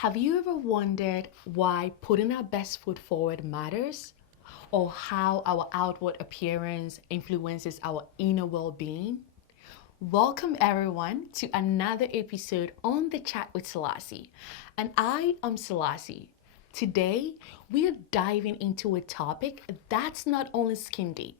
Have you ever wondered why putting our best foot forward matters? Or how our outward appearance influences our inner well-being? Welcome everyone to another episode on the Chat with Selassie. And I am Selassie. Today, we are diving into a topic that's not only skin deep.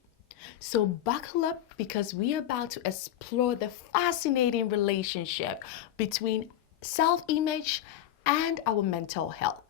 So buckle up because we are about to explore the fascinating relationship between self-image and our mental health.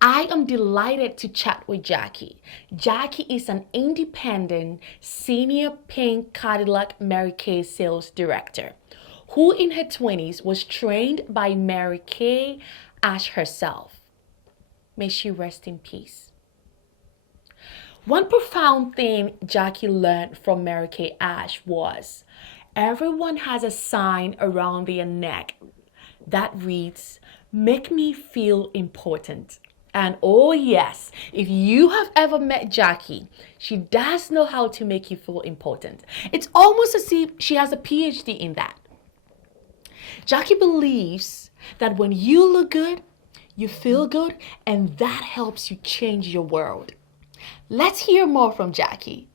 I am delighted to chat with Jacque. Jacque is an independent senior pink Cadillac Mary Kay sales director who in her 20s was trained by Mary Kay Ash herself. May she rest in peace. One profound thing Jacque learned from Mary Kay Ash was everyone has a sign around their neck that reads, "Make me feel important." And oh yes, if you have ever met Jacque, she does know how to make you feel important. It's almost as if she has a PhD in that. Jacque believes that when you look good, you feel good, and that helps you change your world. Let's hear more from Jacque.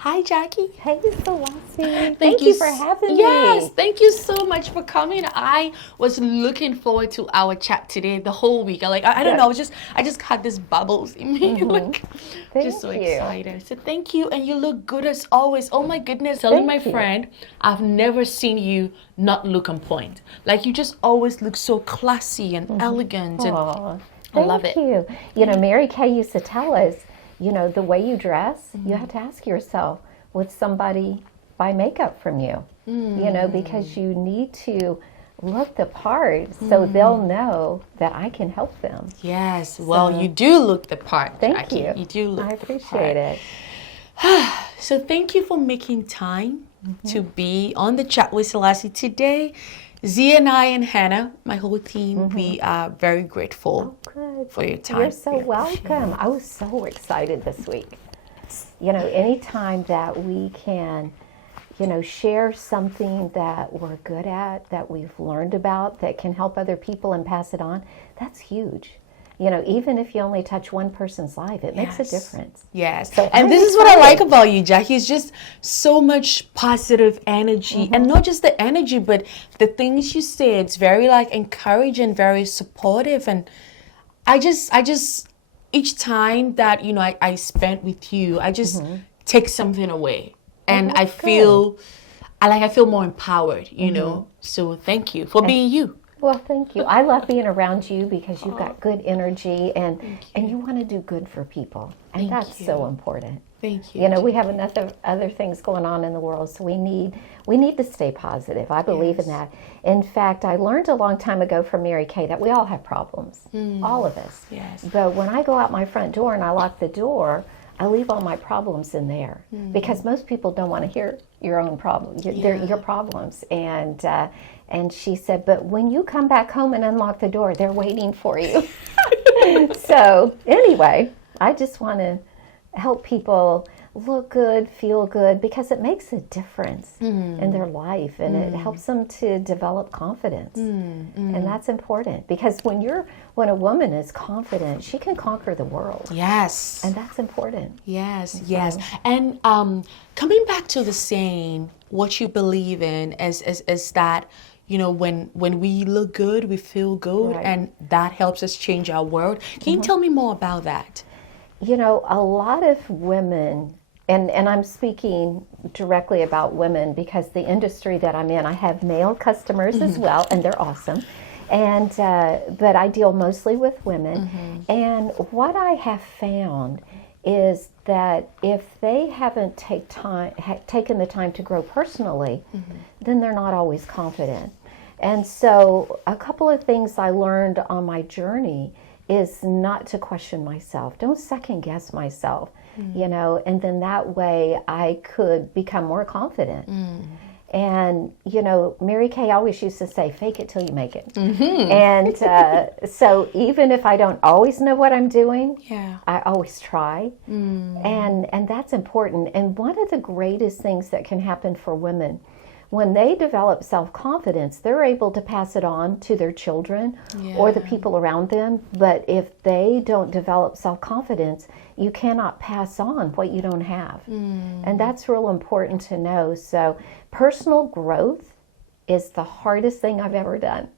Hi, Jacque. Hey, Selassie. Thank you for having me. Yes, thank you so much for coming. I was looking forward to our chat today the whole week. I don't know, I just had these bubbles in me. Just so excited. So thank you, and you look good as always. Oh my goodness, telling my friend, I've never seen you not look on point. Like you just always look so classy and elegant, and I love it. Thank you. You know, Mary Kay used to tell us, you know, the way you dress, you have to ask yourself, would somebody buy makeup from you? You know, because you need to look the part so they'll know that I can help them. Yes, well, you do look the part. Thank you. You do look I appreciate it. So thank you for making time to be on the Chat with Selassie today. Zia and I and Hannah, my whole team, we are very grateful for your time. You're so welcome. I was so excited this week. You know, anytime that we can, you know, share something that we're good at, that we've learned about, that can help other people and pass it on, that's huge. You know, even if you only touch one person's life, it makes a difference. Yes. So and this is what I like about you, Jacque. It's just so much positive energy. And not just the energy, but the things you say. It's very like encouraging, very supportive. And I just each time that, you know, I spent with you, I just take something away. And I feel more empowered, you know. So thank you for being you. Well, thank you. I love being around you because you've got good energy and you want to do good for people. And that's so important. Thank you. You know, we have enough other things going on in the world, so we need to stay positive. I believe in that. In fact, I learned a long time ago from Mary Kay that we all have problems, all of us. Yes. But when I go out my front door and I lock the door, I leave all my problems in there because most people don't want to hear your own problems, your problems. And she said, but when you come back home and unlock the door, they're waiting for you. So anyway, I just want to help people look good, feel good, because it makes a difference in their life, and it helps them to develop confidence. And that's important because when a woman is confident, she can conquer the world. Yes. And that's important. Yes, yes. And coming back to the saying, what you believe in is that, you know, when we look good, we feel good, and that helps us change our world. Can you tell me more about that? You know, a lot of women, and I'm speaking directly about women because the industry that I'm in, I have male customers as well, and they're awesome. And but I deal mostly with women. And what I have found is that if they haven't taken the time to grow personally, then they're not always confident. And so a couple of things I learned on my journey is not to question myself. Don't second guess myself, you know, and then that way I could become more confident. And, Mary Kay always used to say, fake it till you make it. And so even if I don't always know what I'm doing, I always try. And that's important. And one of the greatest things that can happen for women, when they develop self-confidence, they're able to pass it on to their children or the people around them. But if they don't develop self-confidence, you cannot pass on what you don't have. And that's real important to know. So personal growth is the hardest thing I've ever done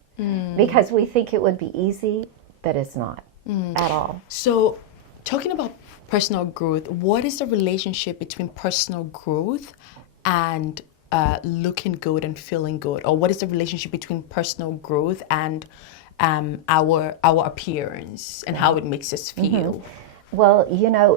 because we think it would be easy, but it's not at all. So talking about personal growth, what is the relationship between personal growth and looking good and feeling good? Or what is the relationship between personal growth and our appearance and how it makes us feel? Well,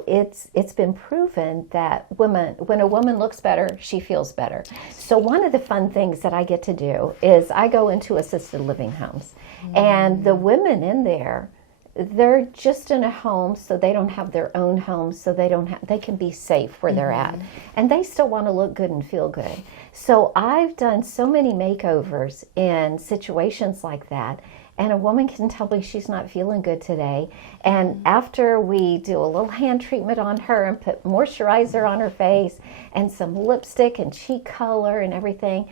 it's been proven that when a woman looks better, she feels better. So one of the fun things that I get to do is I go into assisted living homes, and the women in there, they're just in a home, so they don't have their own home, so they can be safe where they're at, and they still want to look good and feel good. So I've done so many makeovers in situations like that. And a woman can tell me she's not feeling good today. And after we do a little hand treatment on her and put moisturizer on her face and some lipstick and cheek color and everything,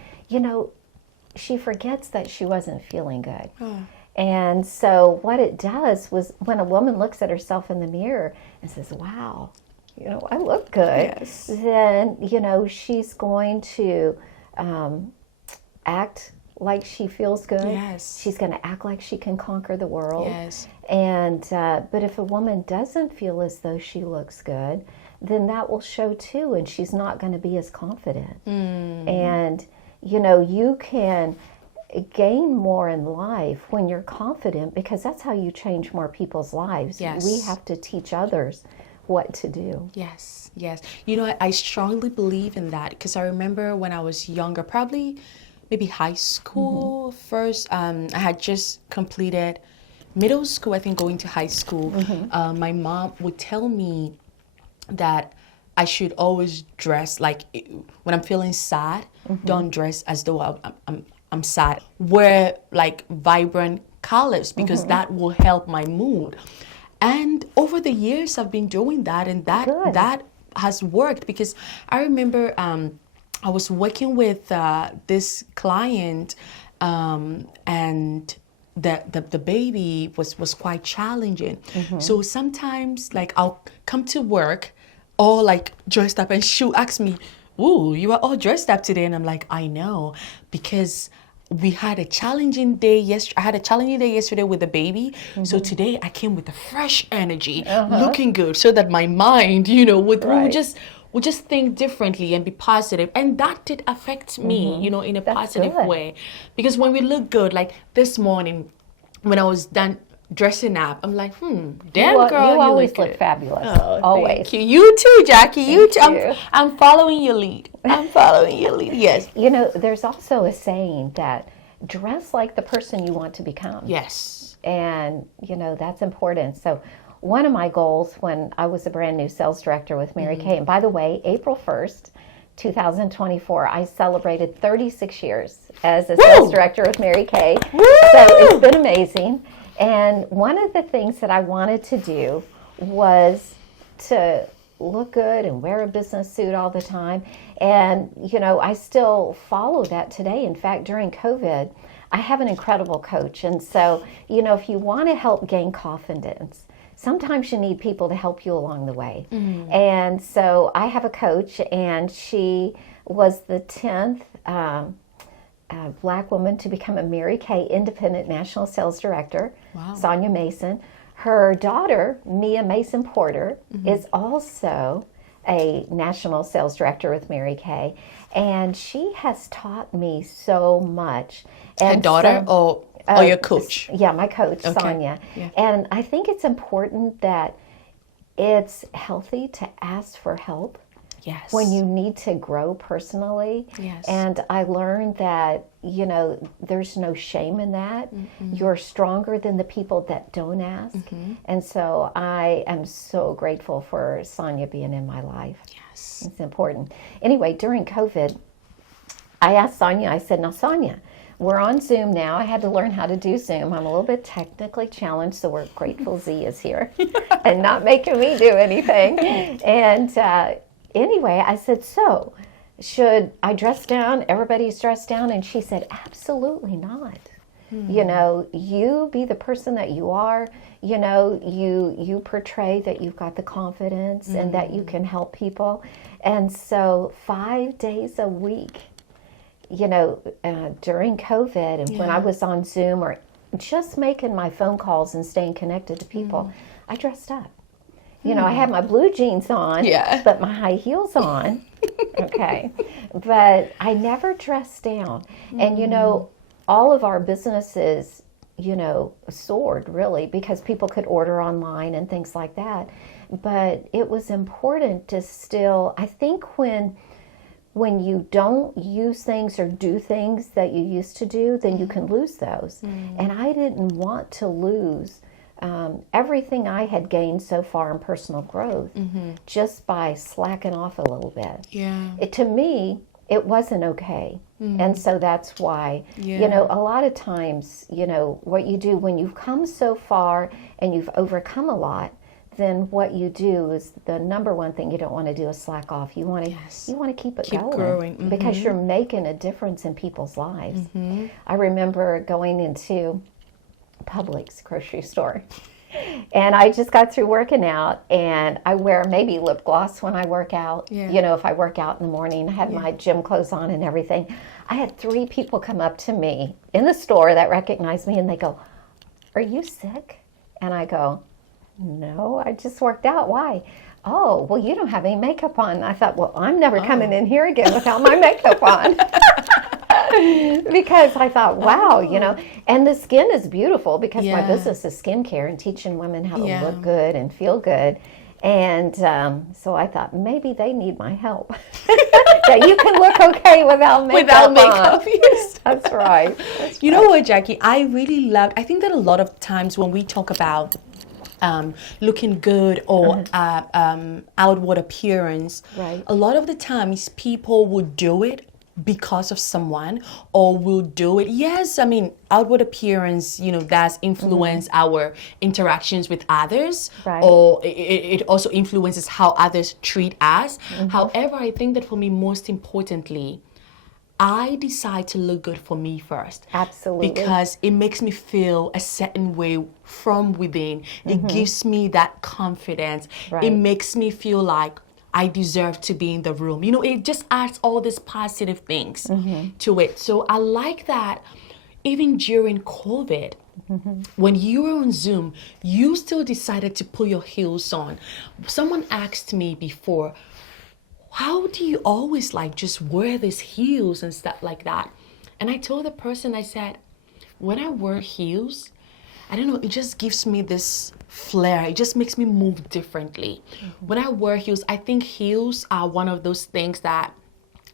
she forgets that she wasn't feeling good. And so what it does was when a woman looks at herself in the mirror and says, wow, I look good, then, she's going to act like she feels good. She's going to act like she can conquer the world. And but if a woman doesn't feel as though she looks good, then that will show too, and she's not going to be as confident. And you can gain more in life when you're confident, because that's how you change more people's lives. We have to teach others what to do. Yes. I strongly believe in that, because I remember when I was younger, probably maybe high school first. I had just completed middle school, I think, going to high school. My mom would tell me that I should always dress like, when I'm feeling sad, don't dress as though I'm sad. Wear like vibrant colors, because that will help my mood. And over the years, I've been doing that, and that has worked, because I remember I was working with this client, and the baby was quite challenging. So sometimes, like, I'll come to work all like dressed up, and she'll ask me, "Ooh, you are all dressed up today," and I'm like, "I know, because we had a challenging day yesterday. I had a challenging day yesterday with the baby. So today I came with a fresh energy, looking good, so that my mind, would just think differently and be positive." And that did affect me, in a positive way. Because when we look good, like this morning, when I was done dressing up, I'm like, damn girl, you always look fabulous. Oh, always. Thank you. You too, Jackie. You too. you. I'm following your lead. Yes. There's also a saying that dress like the person you want to become. Yes. And, that's important. So one of my goals when I was a brand new sales director with Mary Kay, and by the way, April 1st, 2024, I celebrated 36 years as a sales director with Mary Kay. So it's been amazing. And one of the things that I wanted to do was to look good and wear a business suit all the time. And, I still follow that today. In fact, during COVID, I have an incredible coach. And so, if you want to help gain confidence, sometimes you need people to help you along the way. And so I have a coach, and she was the 10th Black woman to become a Mary Kay Independent National Sales Director, Sonia Mason. Her daughter, Mia Mason Porter, is also a National Sales Director with Mary Kay, and she has taught me so much. And her daughter, or your coach? Yeah, my coach, Sonia. Yeah. And I think it's important that it's healthy to ask for help. Yes. When you need to grow personally. Yes. And I learned that, there's no shame in that. You're stronger than the people that don't ask. And so I am so grateful for Sonia being in my life. Yes. It's important. Anyway, during COVID, I asked Sonia, I said, now Sonia, we're on Zoom now. I had to learn how to do Zoom. I'm a little bit technically challenged, so we're grateful Z is here and not making me do anything. And anyway, I said, so should I dress down? Everybody's dressed down. And she said, absolutely not. You know, you be the person that you are. You know, you portray that you've got the confidence and that you can help people. And so 5 days a week, you know, during COVID and when I was on Zoom or just making my phone calls and staying connected to people, I dressed up. You know, I had my blue jeans on, but my high heels on. Okay. But I never dressed down. And, you know, all of our businesses, you know, soared really because people could order online and things like that. But it was important to still, I think when you don't use things or do things that you used to do, then you can lose those. And I didn't want to lose everything I had gained so far in personal growth just by slacking off a little bit. To me, it wasn't okay. And so that's why, you know, a lot of times, you know, what you do when you've come so far and you've overcome a lot, then what you do is the number one thing you don't want to do is slack off. You want to keep it going growing. because you're making a difference in people's lives. I remember going into Publix grocery store and I just got through working out and I wear maybe lip gloss when I work out. You know, if I work out in the morning, I had my gym clothes on and everything. I had 3 people come up to me in the store that recognized me and they go, "Are you sick?" And I go, "No, I just worked out. Why?" "Oh, well, you don't have any makeup on." I thought, well, I'm never coming in here again without my makeup on. Because I thought, wow, you know, and the skin is beautiful because my business is skincare and teaching women how to look good and feel good. And so I thought, maybe they need my help. That you can look okay without makeup on. Yes. That's right. You know what, Jackie? I think that a lot of times when we talk about looking good or outward appearance, a lot of the times people would do it because of someone or will do it. Yes, I mean, outward appearance, you know, does influence our interactions with others, or it also influences how others treat us. However, I think that for me, most importantly, I decide to look good for me first. Absolutely. Because it makes me feel a certain way from within. It gives me that confidence. It makes me feel like I deserve to be in the room. You know, it just adds all these positive things to it. So I like that even during COVID, when you were on Zoom, you still decided to put your heels on. Someone asked me before, how do you always like just wear these heels and stuff like that? And I told the person, I said, when I wear heels, I don't know, it just gives me this flair. It just makes me move differently. When I wear heels, I think heels are one of those things that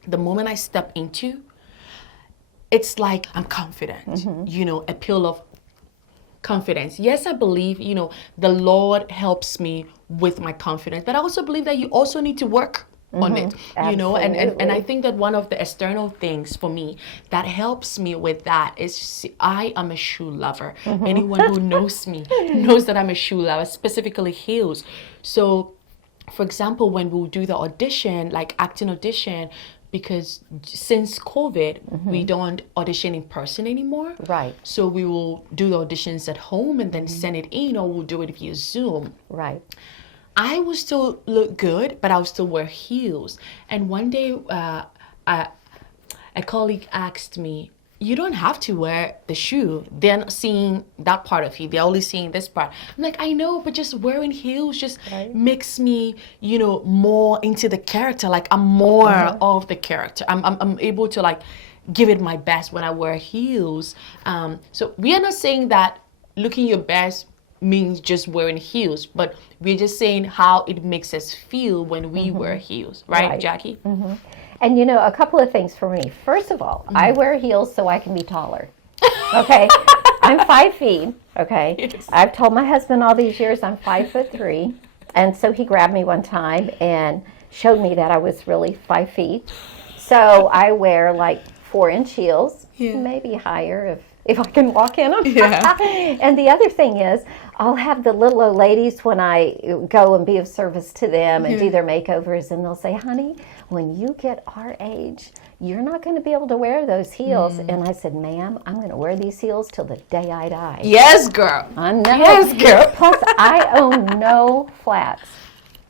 the moment I step into, it's like I'm confident, you know, a pill of confidence. Yes, I believe, you know, the Lord helps me with my confidence, but I also believe that you also need to work on it, you know, and I think that one of the external things for me that helps me with that is I am a shoe lover. Anyone who knows me knows that I'm a shoe lover, specifically heels. So, for example, when we'll do the audition, like acting audition, because since COVID, we don't audition in person anymore. So we will do the auditions at home and then send it in, or we'll do it via Zoom. I will still look good, but I'll still wear heels. And one day, a colleague asked me, you don't have to wear the shoe. They're not seeing that part of you. They're only seeing this part. I'm like, I know, but just wearing heels just makes me, you know, more into the character. Like I'm more of the character. I'm able to like give it my best when I wear heels. So we are not saying that looking your best means just wearing heels, but we're just saying how it makes us feel when we wear heels, right, Jackie? And you know, a couple of things for me. First of all, I wear heels so I can be taller. Okay, I'm 5 feet. Okay, I've told my husband all these years I'm 5'3", and so he grabbed me one time and showed me that I was really 5 feet. So I wear like 4-inch heels, Yeah. maybe higher if I can walk in them. Yeah. And the other thing is, I'll have the little old ladies when I go and be of service to them and do their makeovers, and they'll say, honey, when you get our age, you're not going to be able to wear those heels. And I said, ma'am, I'm going to wear these heels till the day I die. Yes, girl. I know. Yes, girl. Plus, I own no flats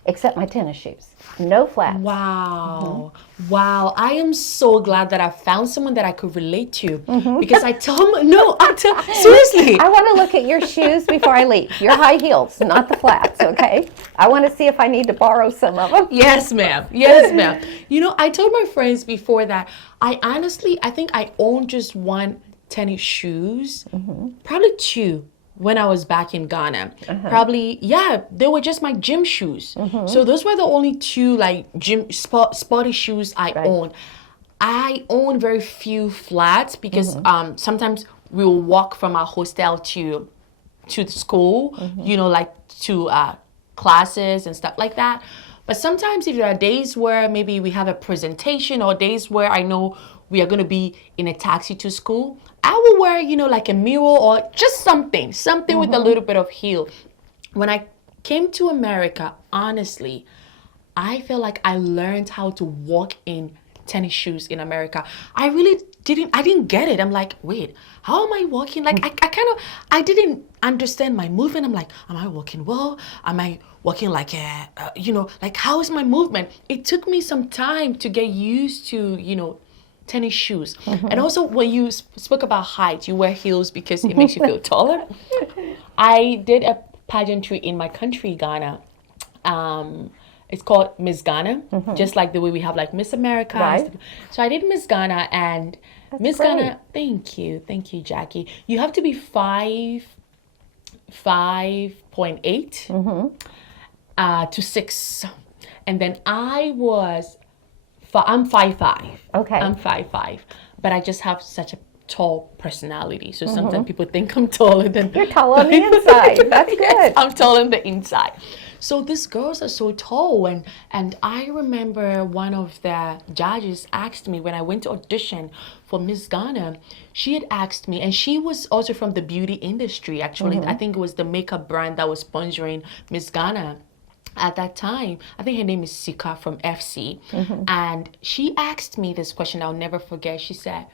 except my tennis shoes. No flats. Wow. Wow. I am so glad that I found someone that I could relate to because seriously. I want to look at your shoes before I leave. Your high heels, not the flats, okay? I want to see if I need to borrow some of them. Yes, ma'am. Yes, ma'am. I told my friends before that I think I own just one tennis shoes, probably two. When I was back in Ghana, probably, they were just my gym shoes. So those were the only two like gym sporty shoes I own. I own very few flats because sometimes we will walk from our hostel to the school, like to classes and stuff like that. But sometimes if there are days where maybe we have a presentation or days where I know we are going to be in a taxi to school, I will wear, like a mule or just something with a little bit of heel. When I came to America, honestly, I feel like I learned how to walk in tennis shoes in America. I didn't get it. I'm like, wait, how am I walking? Like, I didn't understand my movement. I'm like, am I walking well? Am I walking like like how is my movement? It took me some time to get used to, tennis shoes. And also when you spoke about height, you wear heels because it makes you feel taller. I did a pageantry in my country, Ghana. It's called Miss Ghana, just like the way we have like Miss America. Right. So I did Miss Ghana, and That's Miss great. Ghana, thank you, Jackie. You have to be 5.8 to 6. And then I'm 5'5". Okay. I'm 5'5", but I just have such a tall personality. So sometimes people think I'm taller than... You're tall on the inside. That's good. Yes, I'm tall on the inside. So these girls are so tall. And I remember one of the judges asked me when I went to audition for Miss Ghana, she had asked me, and she was also from the beauty industry, actually. I think it was the makeup brand that was sponsoring Miss Ghana. At that time, I think her name is Sika from FC. And she asked me this question I'll never forget. She said,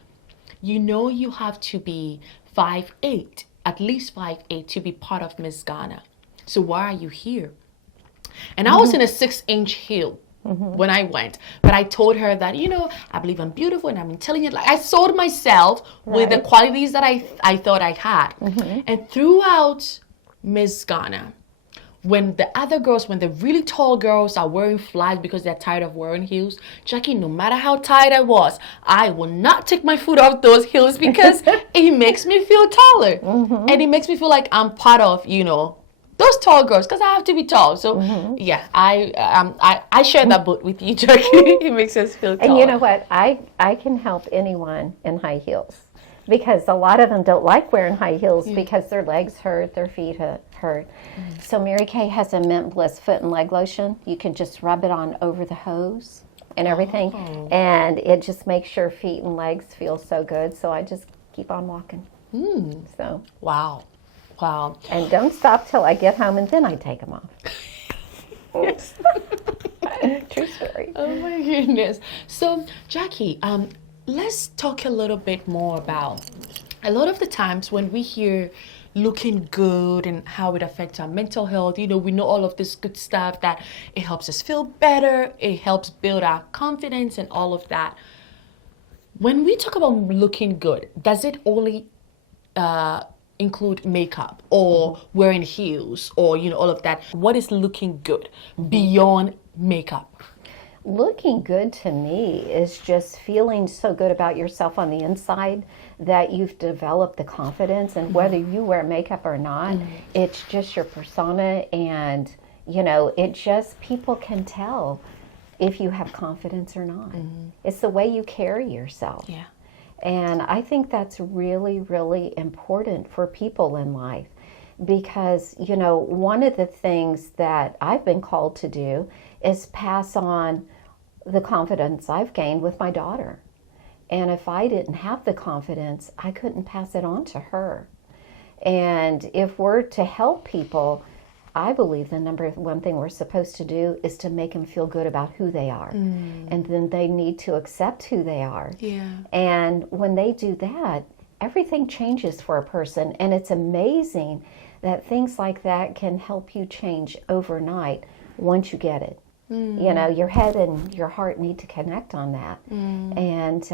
you have to be 5'8", at least 5'8", to be part of Miss Ghana. So why are you here? And I was in a 6-inch heel when I went. But I told her that, I believe I'm beautiful and I'm intelligent. Like I sold myself with the qualities that I thought I had. And throughout Miss Ghana, when the really tall girls are wearing flats because they're tired of wearing heels, Jackie, no matter how tired I was, I will not take my foot off those heels because it makes me feel taller. And it makes me feel like I'm part of, those tall girls, because I have to be tall. So, I share that boat with you, Jackie. It makes us feel taller. And you know what? I can help anyone in high heels because a lot of them don't like wearing high heels because their legs hurt, their feet hurt. So Mary Kay has a Mint Bliss foot and leg lotion. You can just rub it on over the hose and everything, and it just makes your feet and legs feel so good. So I just keep on walking. So Wow. and don't stop till I get home, and then I take them off. Yes. True story. Oh my goodness. So Jackie, let's talk a little bit more about a lot of the times when we hear looking good and how it affects our mental health. We know all of this good stuff, that it helps us feel better, it helps build our confidence and all of that. When we talk about looking good, does it only include makeup or wearing heels or all of that? What is looking good beyond makeup? Looking good to me is just feeling so good about yourself on the inside that you've developed the confidence, and whether you wear makeup or not, it's just your persona, and it just, people can tell if you have confidence or not. It's the way you carry yourself. Yeah. And I think that's really, really important for people in life because, one of the things that I've been called to do is pass on the confidence I've gained with my daughter. And if I didn't have the confidence, I couldn't pass it on to her. And if we're to help people, I believe the number one thing we're supposed to do is to make them feel good about who they are. And then they need to accept who they are. Yeah. And when they do that, everything changes for a person. And it's amazing that things like that can help you change overnight once you get it. You know, your head and your heart need to connect on that. And,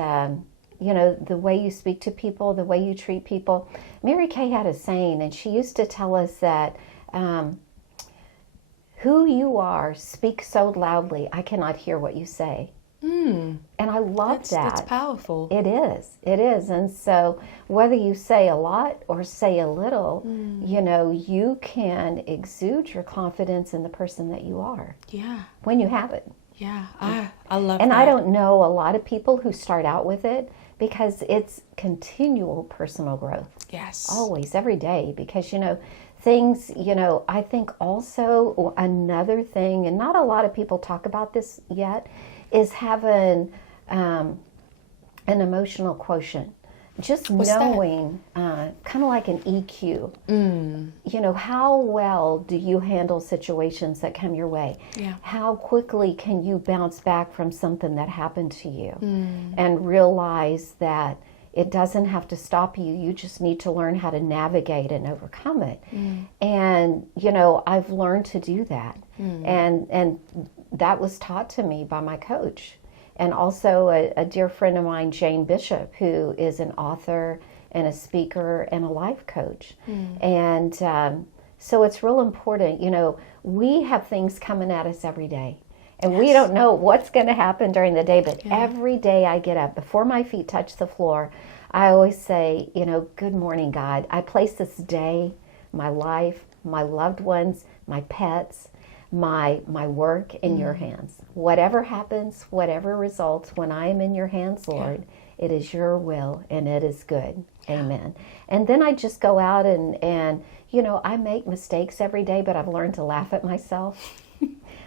you know, the way you speak to people, the way you treat people. Mary Kay had a saying, and she used to tell us that who you are speaks so loudly, I cannot hear what you say. And I love that. That's powerful. It is. It is. And so whether you say a lot or say a little, you know, you can exude your confidence in the person that you are. Yeah. When you have it. Yeah. I love And that. I don't know a lot of people who start out with it because it's continual personal growth. Yes. Always, every day. Because, you know, things, you know, I think also another thing, and not a lot of people talk about this yet, is having an emotional quotient. Just knowing, kind of like an EQ. You know, how well do you handle situations that come your way? Yeah. How quickly can you bounce back from something that happened to you and realize that it doesn't have to stop you. You just need to learn how to navigate and overcome it. And, you know, I've learned to do that. And that was taught to me by my coach. And also a dear friend of mine, Jane Bishop, who is an author and a speaker and a life coach. And so it's real important. You know, we have things coming at us every day. And we don't know what's going to happen during the day, but every day I get up, before my feet touch the floor, I always say, you know, good morning, God. I place this day, my life, my loved ones, my pets, my work in your hands. Whatever happens, whatever results, when I am in your hands, Lord, it is your will and it is good. Amen. And then I just go out and, you know, I make mistakes every day, but I've learned to laugh at myself.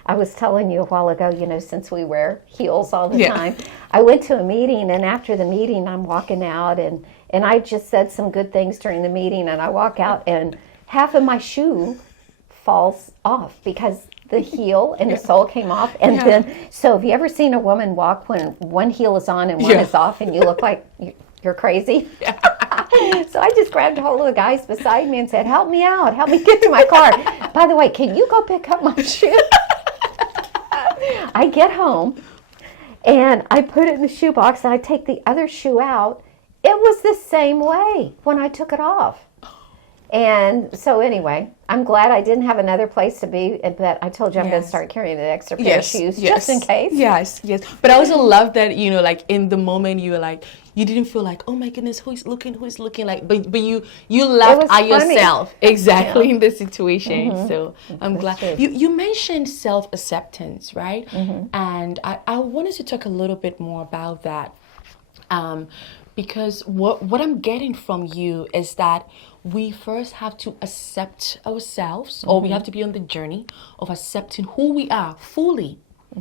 I was telling you a while ago, you know, since we wear heels all the time, I went to a meeting, and after the meeting, I'm walking out, and I just said some good things during the meeting, and I walk out, and half of my shoe falls off because the heel and the sole came off. And then, so have you ever seen a woman walk when one heel is on and one is off, and you look like you're crazy? So I just grabbed a hold of the guys beside me and said, help me out, help me get to my car. By the way, can you go pick up my shoe? I get home and I put it in the shoebox and I take the other shoe out. It was the same way when I took it off. And so anyway, I'm glad I didn't have another place to be, but I told you I'm going to start carrying an extra pair of shoes just in case. Yes. But I also love that, you know, like in the moment you were like, you didn't feel like, oh my goodness, who's looking like, but you laughed at yourself exactly in the situation. So I'm glad. You mentioned self-acceptance, right? And I wanted to talk a little bit more about that. Because what I'm getting from you is that we first have to accept ourselves, or we have to be on the journey of accepting who we are fully.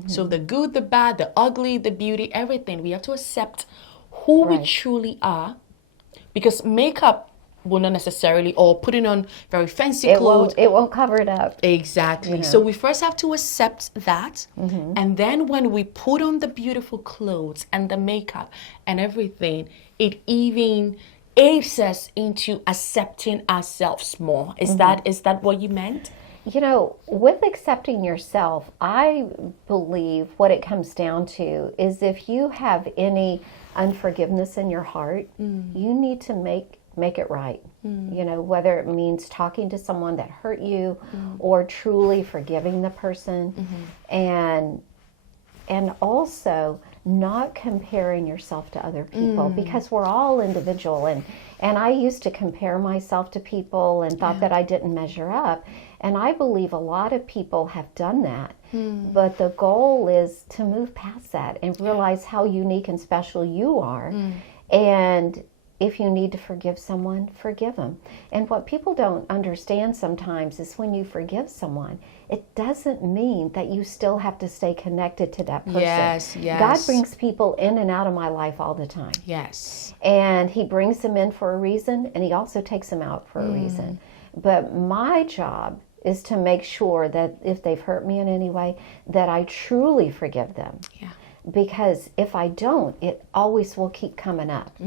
So the good, the bad, the ugly, the beauty, everything. We have to accept who we truly are, because makeup will not necessarily, or putting on very fancy clothes. It won't cover it up. Exactly. You know? So we first have to accept that. And then when we put on the beautiful clothes and the makeup and everything, it even aids us into accepting ourselves more. Is that what you meant? You know, with accepting yourself, I believe what it comes down to is if you have any unforgiveness in your heart, you need to make it right. You know, whether it means talking to someone that hurt you or truly forgiving the person, and also not comparing yourself to other people, because we're all individual, and I used to compare myself to people and thought that I didn't measure up, and I believe a lot of people have done that. But the goal is to move past that and realize how unique and special you are, and if you need to forgive someone, forgive them. And what people don't understand sometimes is when you forgive someone, it doesn't mean that you still have to stay connected to that person. Yes, yes. God brings people in and out of my life all the time. Yes. And he brings them in for a reason, and he also takes them out for a reason. But my job is to make sure that if they've hurt me in any way, that I truly forgive them. Yeah. Because if I don't, it always will keep coming up.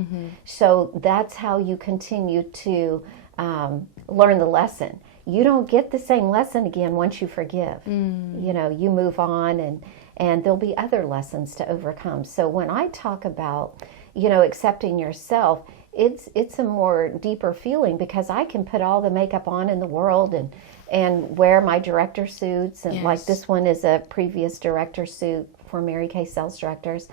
So that's how you continue to learn the lesson. You don't get the same lesson again once you forgive. You know, you move on, and there'll be other lessons to overcome. So when I talk about, you know, accepting yourself, it's a more deeper feeling, because I can put all the makeup on in the world and wear my director suits, and like this one is a previous director suit for Mary Kay Sales Directors.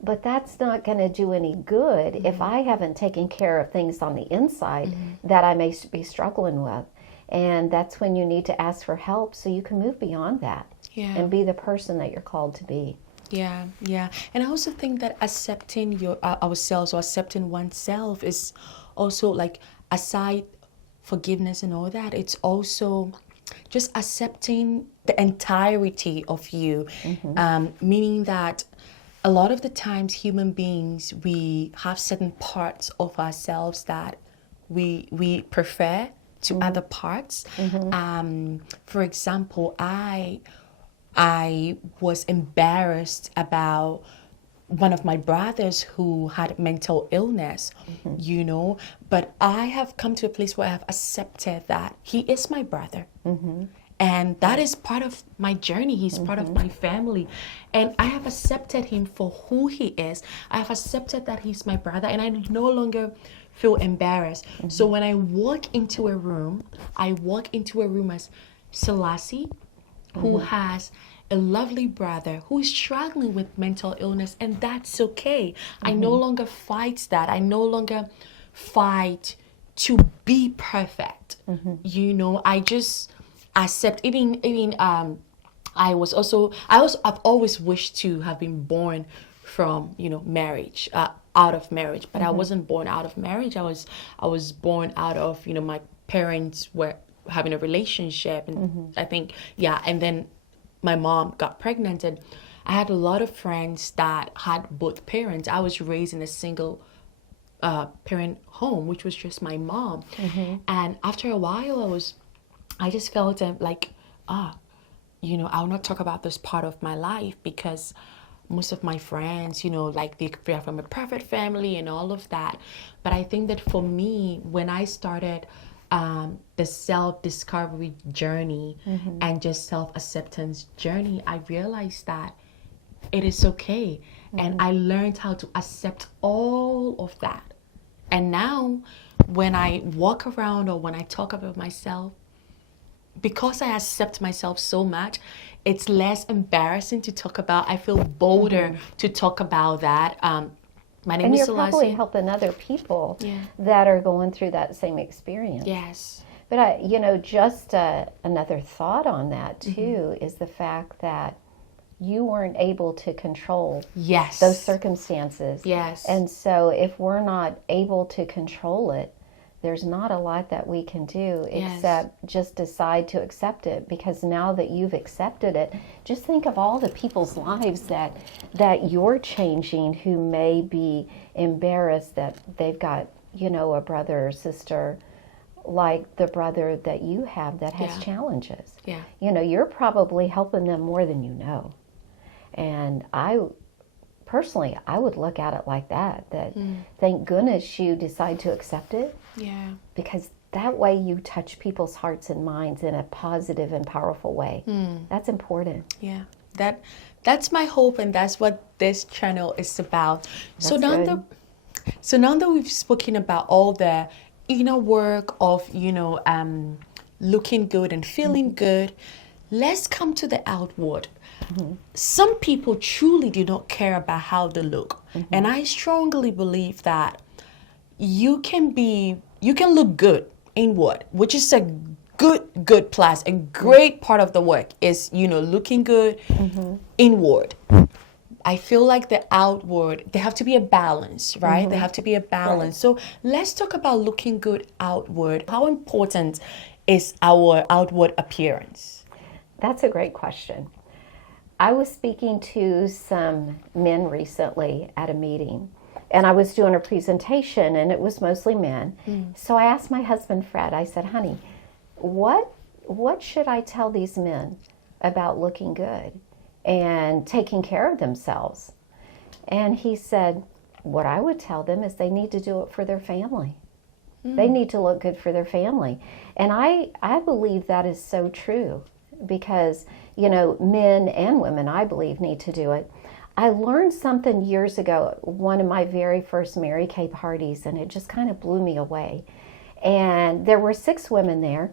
But that's not going to do any good if I haven't taken care of things on the inside that I may be struggling with. And that's when you need to ask for help so you can move beyond that and be the person that you're called to be. Yeah, yeah. And I also think that accepting ourselves, or accepting oneself, is also, like, aside forgiveness and all that, it's also just accepting the entirety of you, meaning that a lot of the times human beings, we have certain parts of ourselves that we prefer to other parts. For example, I was embarrassed about one of my brothers who had mental illness, you know, but I have come to a place where I have accepted that he is my brother. And that is part of my journey. He's part of my family. And I have accepted him for who he is. I have accepted that he's my brother, and I no longer feel embarrassed. So when I walk into a room, I walk into a room as Selassie, who has a lovely brother who is struggling with mental illness, and that's okay. I no longer fight that. I no longer fight to be perfect. You know, I just accept. I've always wished to have been born from, you know, marriage, out of marriage, but I wasn't born out of marriage. I was born out of, you know, my parents were having a relationship, and I think, and then my mom got pregnant, and I had a lot of friends that had both parents. I was raised in a single parent home, which was just my mom. And after a while, I just felt like, you know, I'll not talk about this part of my life, because most of my friends, you know, like they're from a perfect family and all of that. But I think that for me, when I started the self-discovery journey and just self-acceptance journey, I realized that it is okay. And I learned how to accept all of that. And now when I walk around or when I talk about myself, because I accept myself so much, it's less embarrassing to talk about. I feel bolder to talk about that. My name is Selassie. And you're probably helping other people that are going through that same experience. Yes. But, you know, just another thought on that, too, is the fact that you weren't able to control those circumstances. Yes. And so if we're not able to control it, there's not a lot that we can do except just decide to accept it. Because now that you've accepted it, just think of all the people's lives that you're changing, who may be embarrassed that they've got, you know, a brother or sister like the brother that you have that has challenges. You know, you're probably helping them more than you know. And personally, I would look at it like that thank goodness you decide to accept it. Because that way you touch people's hearts and minds in a positive and powerful way. That's important. That's my hope, and that's what this channel is about. So now that we've spoken about all the inner work of, you know, looking good and feeling good, let's come to the outward. Some people truly do not care about how they look. And I strongly believe that you can look good inward, which is a good plus. A great part of the work is, you know, looking good inward. I feel like the outward, there have to be a balance, right? There have to be a balance. So let's talk about looking good outward. How important is our outward appearance? That's a great question. I was speaking to some men recently at a meeting, and I was doing a presentation, and it was mostly men. So I asked my husband, Fred, I said, honey, what should I tell these men about looking good and taking care of themselves? And he said, what I would tell them is they need to do it for their family. They need to look good for their family. And I believe that is so true, because, you know, men and women, I believe, need to do it. I learned something years ago, one of my very first Mary Kay parties, and it just kind of blew me away. And there were 6 women there.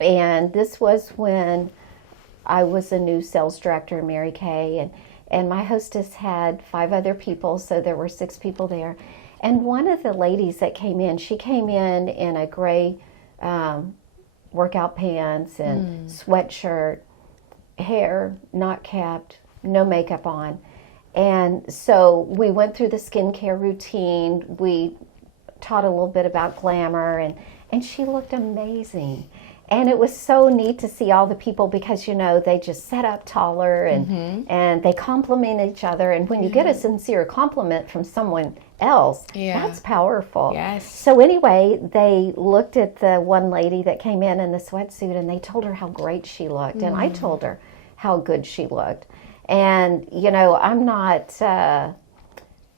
And this was when I was a new sales director in Mary Kay, and my hostess had 5 other people, so there were 6 people there. And one of the ladies that came in, she came in a gray workout pants and sweatshirt, hair not kept, no makeup on. And so we went through the skincare routine. We taught a little bit about glamour, and she looked amazing. And it was so neat to see all the people, because, you know, they just set up taller and they compliment each other. And when you get a sincere compliment from someone else, that's powerful. Yes. So anyway, they looked at the one lady that came in the sweatsuit, and they told her how great she looked. And I told her how good she looked. And, you know, I'm not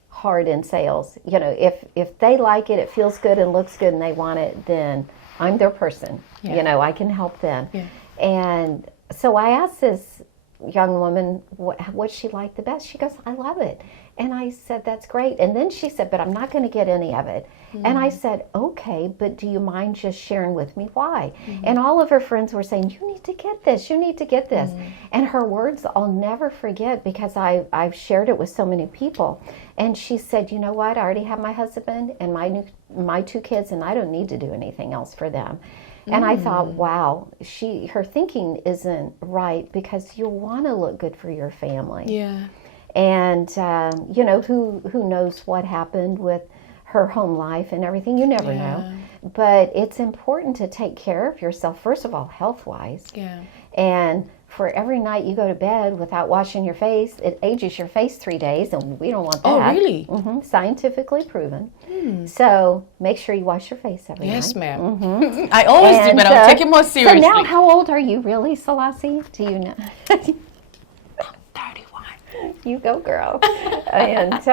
hard in sales. You know, if they like it, it feels good and looks good, and they want it, then I'm their person. You know, I can help them. And so I asked this young woman what she liked the best. She goes, I love it. And I said, that's great. And then she said, but I'm not going to get any of it. And I said, okay, but do you mind just sharing with me why? And all of her friends were saying, you need to get this, you need to get this. And her words I'll never forget, because I've shared it with so many people. And she said, you know what, I already have my husband and my 2 kids, and I don't need to do anything else for them. And I thought, wow, her thinking isn't right, because you want to look good for your family. Yeah. And, you know, who knows what happened with her home life and everything. You never know. But it's important to take care of yourself, first of all, health-wise. Yeah. And for every night you go to bed without washing your face, it ages your face 3 days, and we don't want that. Oh, really? Scientifically proven. So make sure you wash your face every night. Yes, ma'am. I always do, but I'll take it more seriously. So now, how old are you really, Selassie? Do you know? 31. You go, girl. And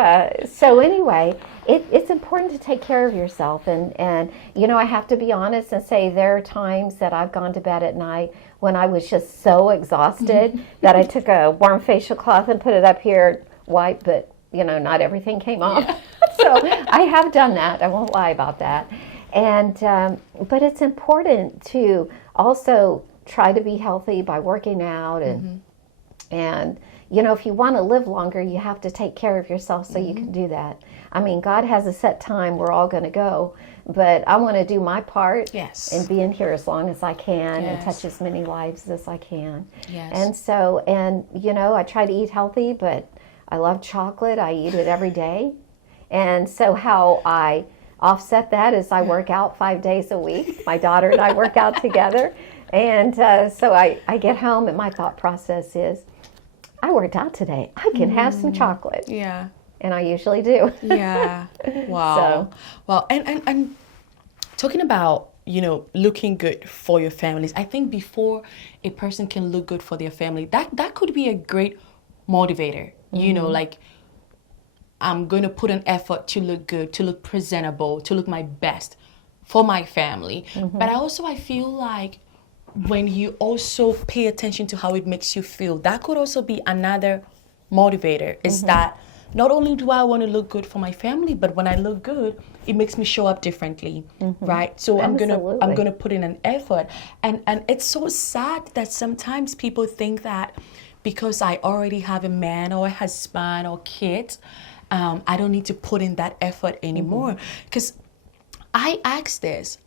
so anyway, it's important to take care of yourself. And, you know, I have to be honest and say there are times that I've gone to bed at night when I was just so exhausted that I took a warm facial cloth and put it up here, white, but, you know, not everything came off. So I have done that. I won't lie about that. And but it's important to also try to be healthy by working out and you know, if you want to live longer, you have to take care of yourself so you can do that. I mean, God has a set time we're all going to go, but I want to do my part and be in here as long as I can and touch as many lives as I can. And so, and you know, I try to eat healthy, but I love chocolate. I eat it every day. And so how I offset that is I work out 5 days a week. My daughter and I work out together. And so I get home, and my thought process is, I worked out today. I can have some chocolate. Yeah. And I usually do. Yeah. Wow. So. Well, and talking about, you know, looking good for your families, I think before a person can look good for their family, that could be a great motivator. You know, like, I'm going to put an effort to look good, to look presentable, to look my best for my family. But I feel like when you also pay attention to how it makes you feel, that could also be another motivator, is that not only do I want to look good for my family, but when I look good, it makes me show up differently, right? So I'm gonna put in an effort. And it's so sad that sometimes people think that because I already have a man or a husband or kids, I don't need to put in that effort anymore. Because I asked this,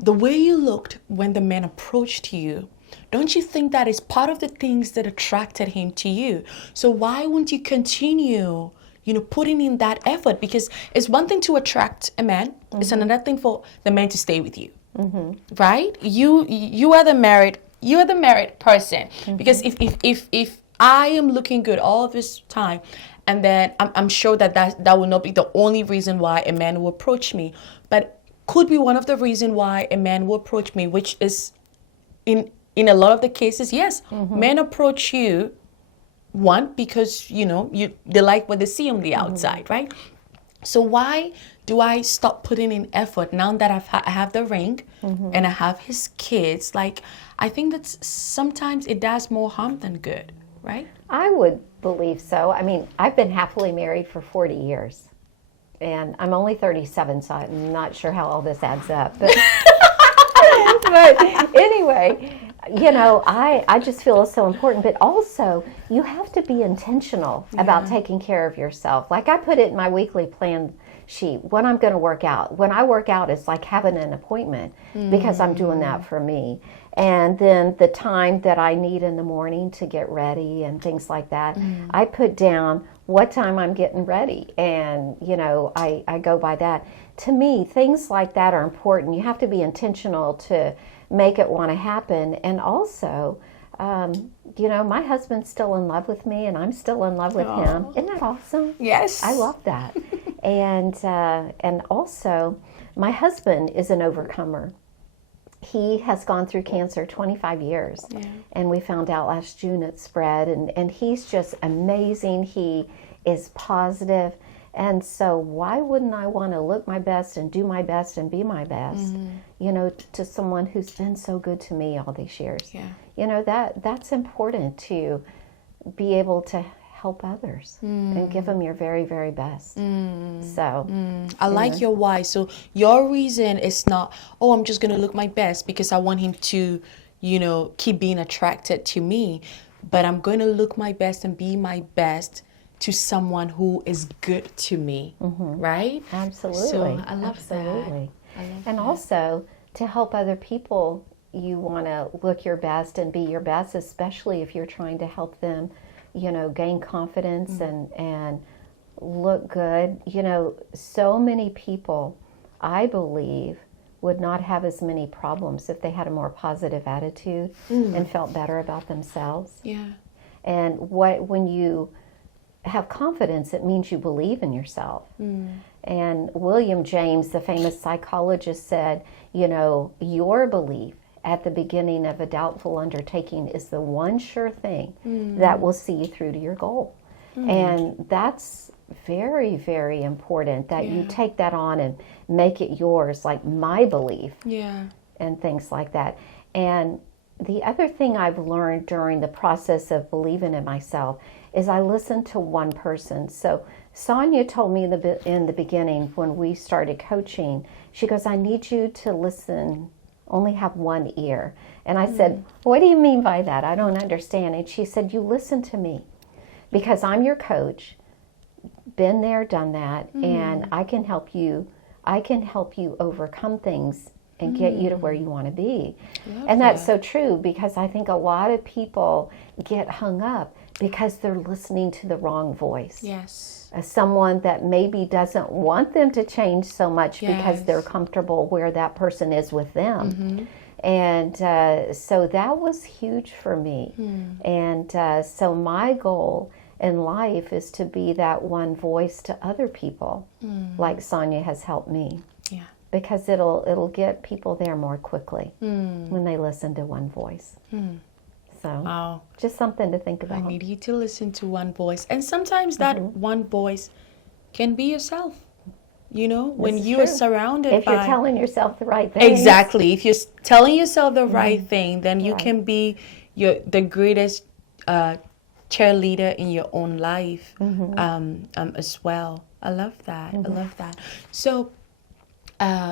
the way you looked when the man approached you, Don't you think that is part of the things that attracted him to you? So why won't you continue, putting in that effort? Because it's one thing to attract a man. It's another thing for the man to stay with you. Right? You are the married person. Because if I am looking good all this time, and then I'm sure that will not be the only reason why a man will approach me, but could be one of the reason why a man will approach me, which is in a lot of the cases, yes, men approach you, one, because they like what they see on the outside, right? So why do I stop putting in effort now that I have the ring and I have his kids? Like, I think that sometimes it does more harm than good, right? I would believe so. I mean, I've been happily married for 40 years. And I'm only 37, so I'm not sure how all this adds up. But, but anyway, I just feel it's so important. But also, you have to be intentional about taking care of yourself. Like I put it in my weekly plan sheet, when I'm going to work out. When I work out, it's like having an appointment because I'm doing that for me. And then the time that I need in the morning to get ready and things like that, I put down what time I'm getting ready. And, I go by that. To me, things like that are important. You have to be intentional to make it want to happen. And also, my husband's still in love with me and I'm still in love with him. Isn't that awesome? Yes. I love that. And also, my husband is an overcomer. He has gone through cancer 25 years, and we found out last June it spread, and he's just amazing. He is positive, and so why wouldn't I want to look my best and do my best and be my best, to someone who's been so good to me all these years? That's important, to be able to help others and give them your very, very best. So I like your why. So your reason is not, I'm just going to look my best because I want him to, keep being attracted to me. But I'm going to look my best and be my best to someone who is good to me. Right? Absolutely. So I love Absolutely. that. And also, to help other people, you want to look your best and be your best, especially if you're trying to help them gain confidence and look good. So many people, I believe, would not have as many problems if they had a more positive attitude and felt better about themselves. Yeah. And when you have confidence, it means you believe in yourself. And William James, the famous psychologist, said, your belief at the beginning of a doubtful undertaking is the one sure thing that will see you through to your goal. And that's very, very important that you take that on and make it yours, like my belief and things like that. And the other thing I've learned during the process of believing in myself is I listen to one person. So Sonia told me in the beginning when we started coaching, she goes, I need you to listen, only have one ear. And I said, what do you mean by that? I don't understand. And she said, you listen to me because I'm your coach, been there, done that, and I can help you overcome things and get you to where you want to be. And that's so true, because I think a lot of people get hung up because they're listening to the wrong voice. Yes. Someone that maybe doesn't want them to change so much because they're comfortable where that person is with them. And so that was huge for me. And so my goal in life is to be that one voice to other people, like Sonia has helped me. Yeah. Because it'll get people there more quickly when they listen to one voice. So just something to think about. I need you to listen to one voice. And sometimes that one voice can be yourself. When you are surrounded if by... you're telling yourself the right thing. Exactly. If you're telling yourself the right thing, then you can be the greatest cheerleader in your own life as well. I love that. I love that. So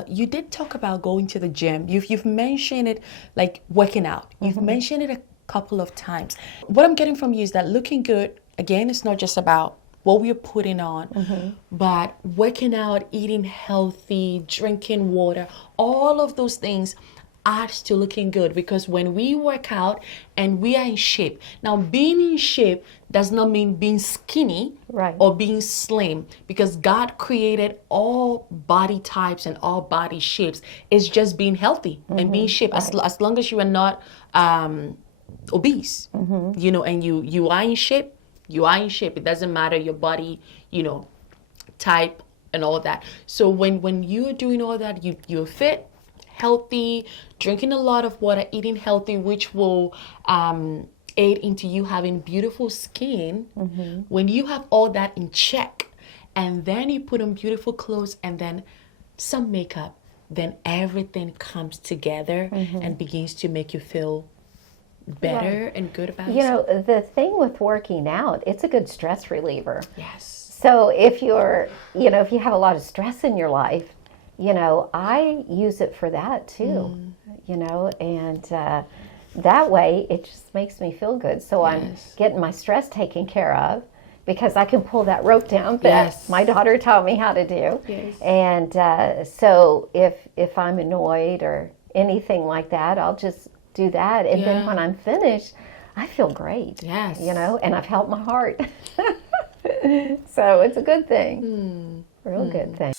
you did talk about going to the gym. You've mentioned it, like working out. You've mentioned it a couple of times. What I'm getting from you is that looking good, again, it's not just about what we're putting on, but working out, eating healthy, drinking water, all of those things adds to looking good, because when we work out and we are in shape, now being in shape does not mean being skinny Right. or being slim, because God created all body types and all body shapes. It's just being healthy and being shape, as long as you are not obese, you know, and you are in shape, you are in shape. It doesn't matter your body, you know, type and all that. So when you're doing all that, you're fit, healthy, drinking a lot of water, eating healthy, which will aid into you having beautiful skin. When you have all that in check, and then you put on beautiful clothes and then some makeup, then everything comes together and begins to make you feel better and good about You yourself. know, the thing with working out, it's a good stress reliever. Yes. So if you're, you know, if you have a lot of stress in your life, you know, I use it for that too, you know, and that way it just makes me feel good. So I'm getting my stress taken care of, because I can pull that rope down that my daughter taught me how to do. Yes. And so if I'm annoyed or anything like that, I'll just do that. And then when I'm finished, I feel great. Yes. You know, and I've helped my heart. So it's a good thing. Real good thing.